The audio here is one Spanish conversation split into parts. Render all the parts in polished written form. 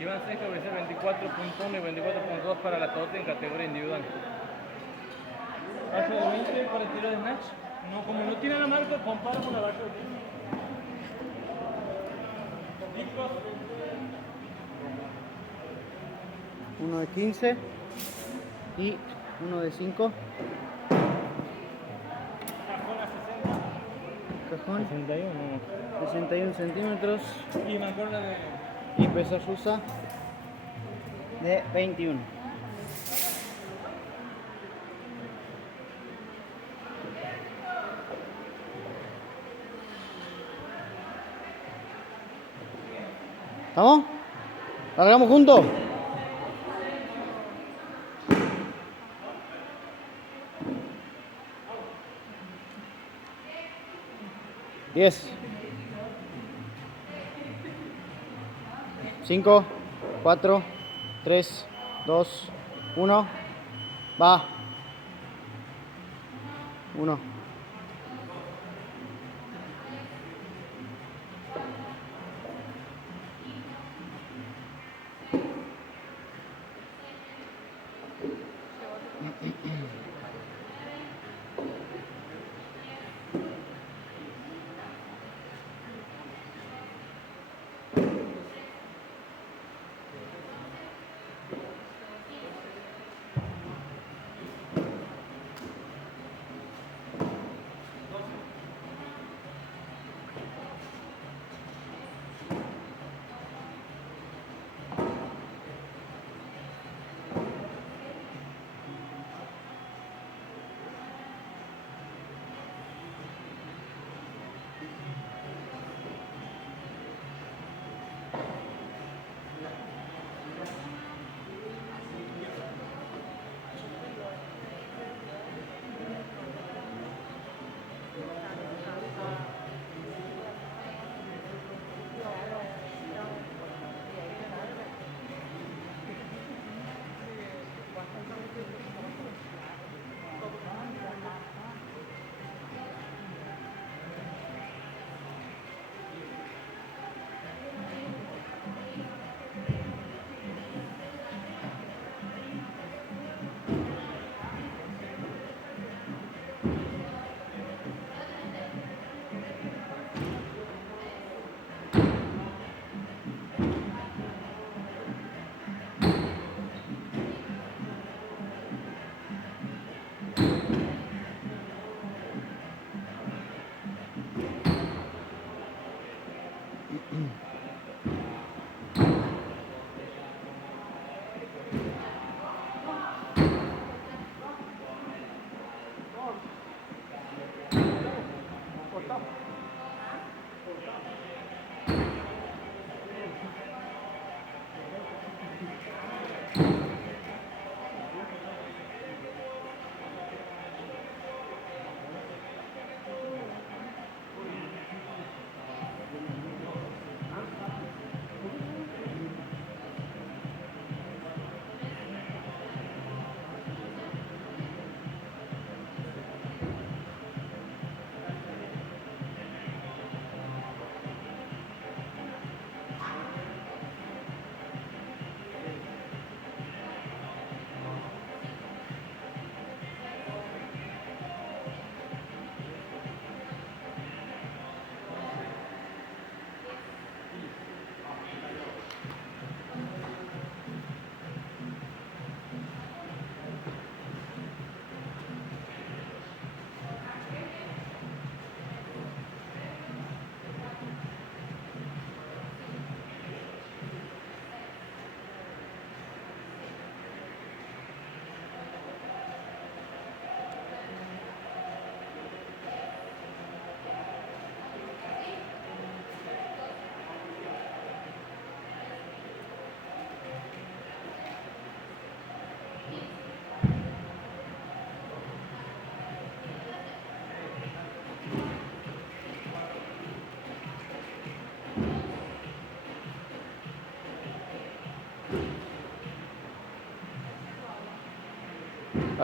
Iván Seco, BC 24.1 y 24.2 para la TOT en categoría individual. Bajo de 20 para el tiro de snatch. No, como no tiene la marca, compara con la baja de 20. Discos. Uno de 15 y uno de 5. Cajón a 60. Cajón 61. 61 centímetros Y mancuerna de... y pesa rusa de 21. ¿Estamos? ¿Largamos juntos? Diez. 5, 4, 3, 2, 1. Va. 1.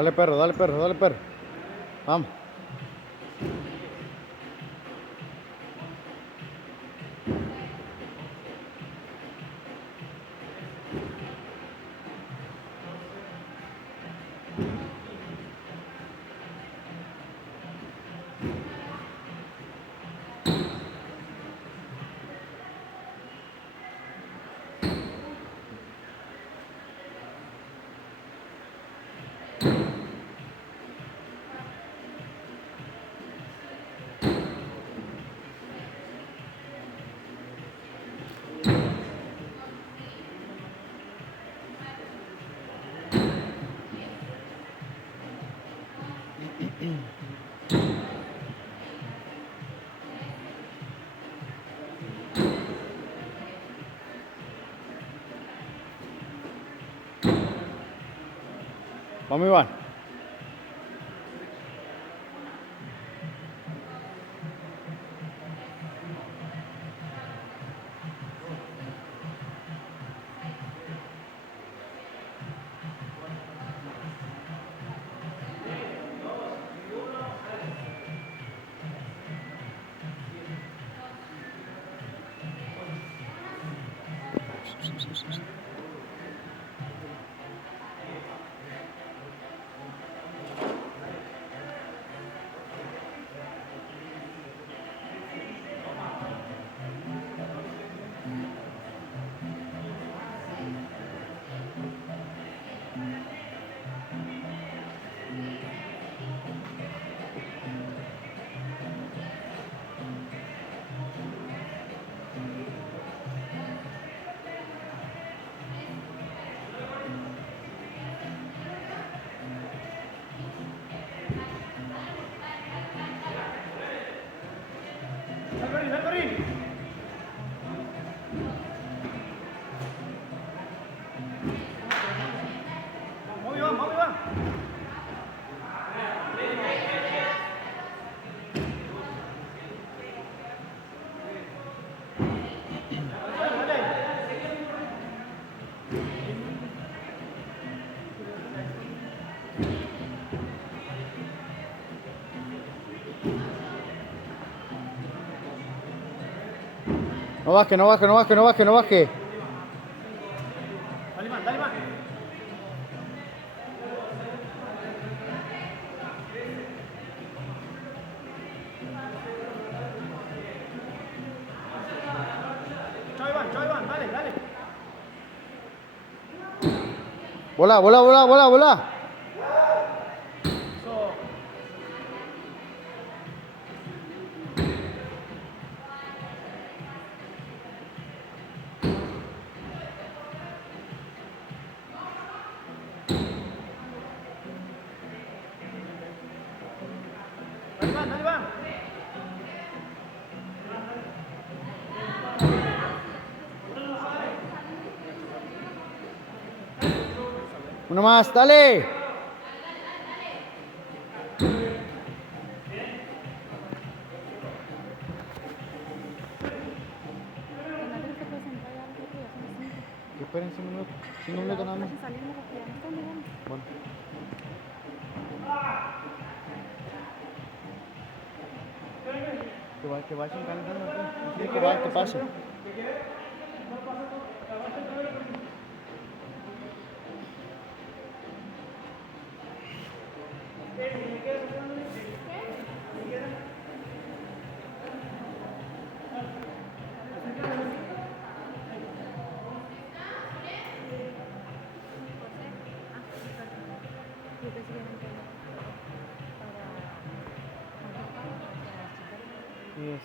Dale perro, dale perro, dale perro. Vamos. Vamos, Iván. No baje, no baje, no baje, no baje, no baje. Dale más, dale más. Chao Iván, dale, dale. Volá, volá, volá, volá, volá. Eso. Dale Iván, dale Iván. Uno más, dale. Esperen 5 minutos. 5 minutos nada más. Bueno. Que vayan calentando aquí. Sí, que va, que pase.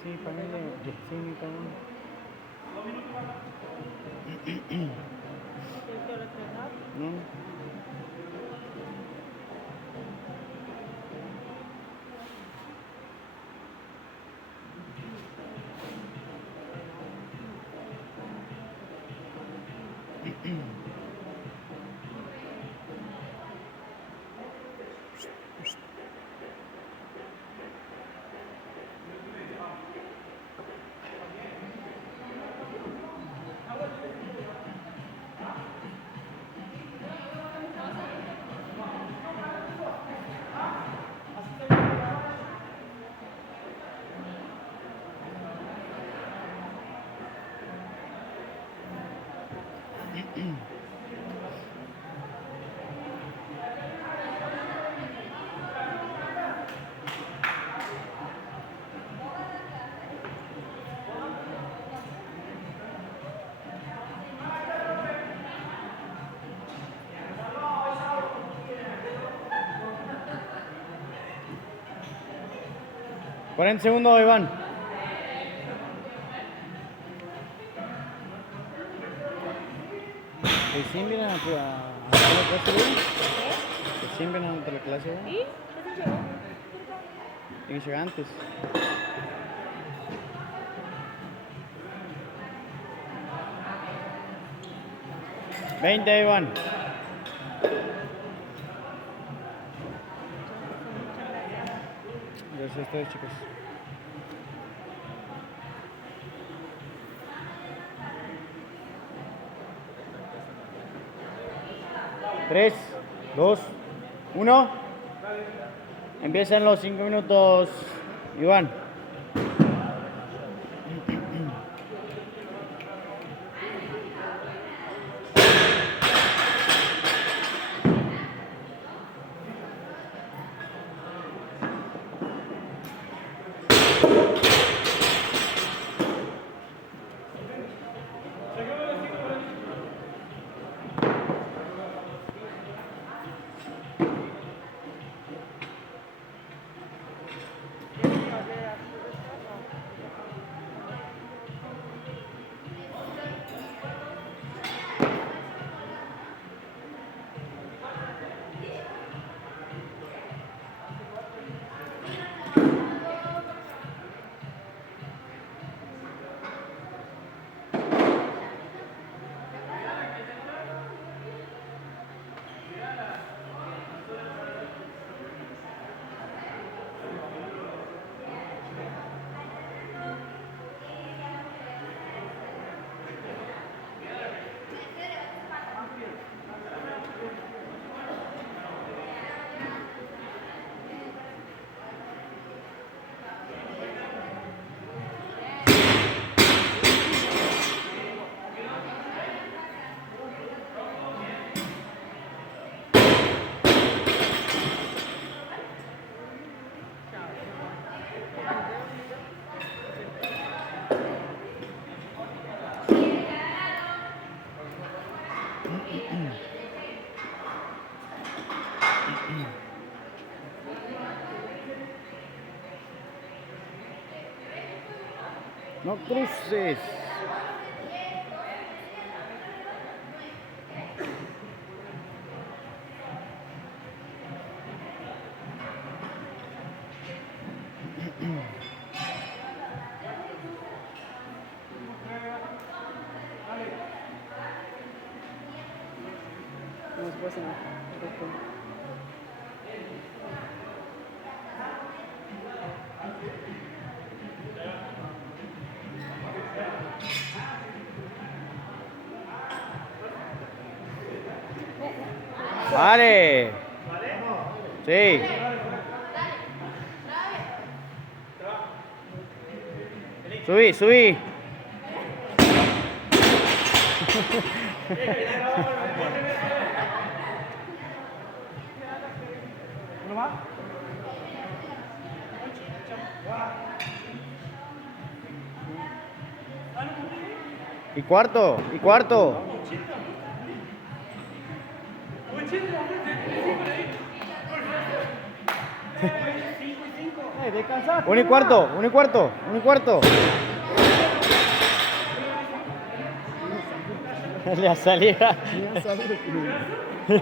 Sí, panel de cine también. Bien. 40 segundos, Iván. Recién vienen a la clase, ¿bien? Recién vienen a la clase, ¿bien? ¿Y? ¿Qué se llevó? Tiene que llegar antes. $20, Iván. Gracias a ustedes, chicos. Tres, dos, uno. Empiezan los 5 minutos, Iván. No cruces. No se puede hacer nada. Perfecto. Vale. Sí. Subí, subí. ¿Uno más? Y cuarto, y cuarto. Descansaste. Uno y cuarto, uno y cuarto, uno y cuarto. La salida. Todo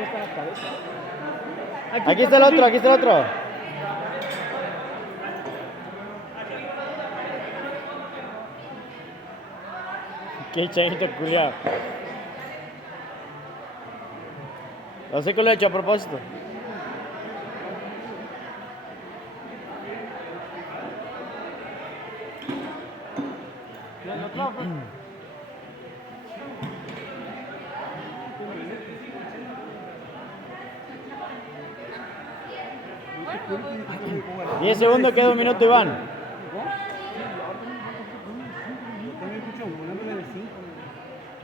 está en la cabeza. Aquí está el otro, aquí está el otro. Qué chanito culiao. No sé qué lo he hecho a propósito. Diez segundos, queda un minuto, Iván.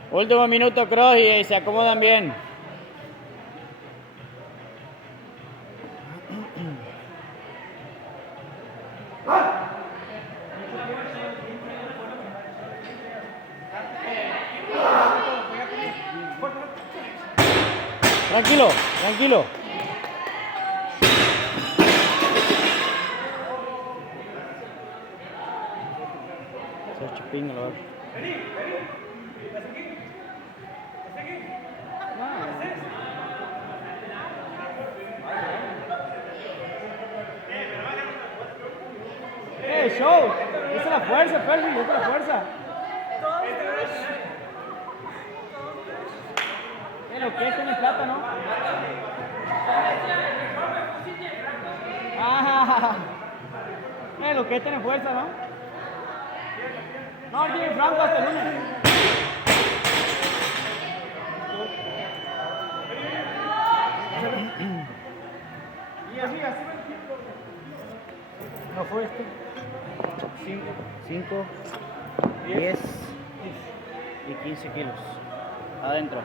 Último minuto, Cross, y se acomodan bien. Tranquilo, tranquilo. Ser chupín, la verdad. Show! Esa es la fuerza, Percy, esa es la fuerza. Lo que es con el plátano. Ah, lo que es tener fuerza, ¿no? No, tiene Franco hasta el lunes. Y así no fue esto. 5, 10 y 15 kilos. Adentro.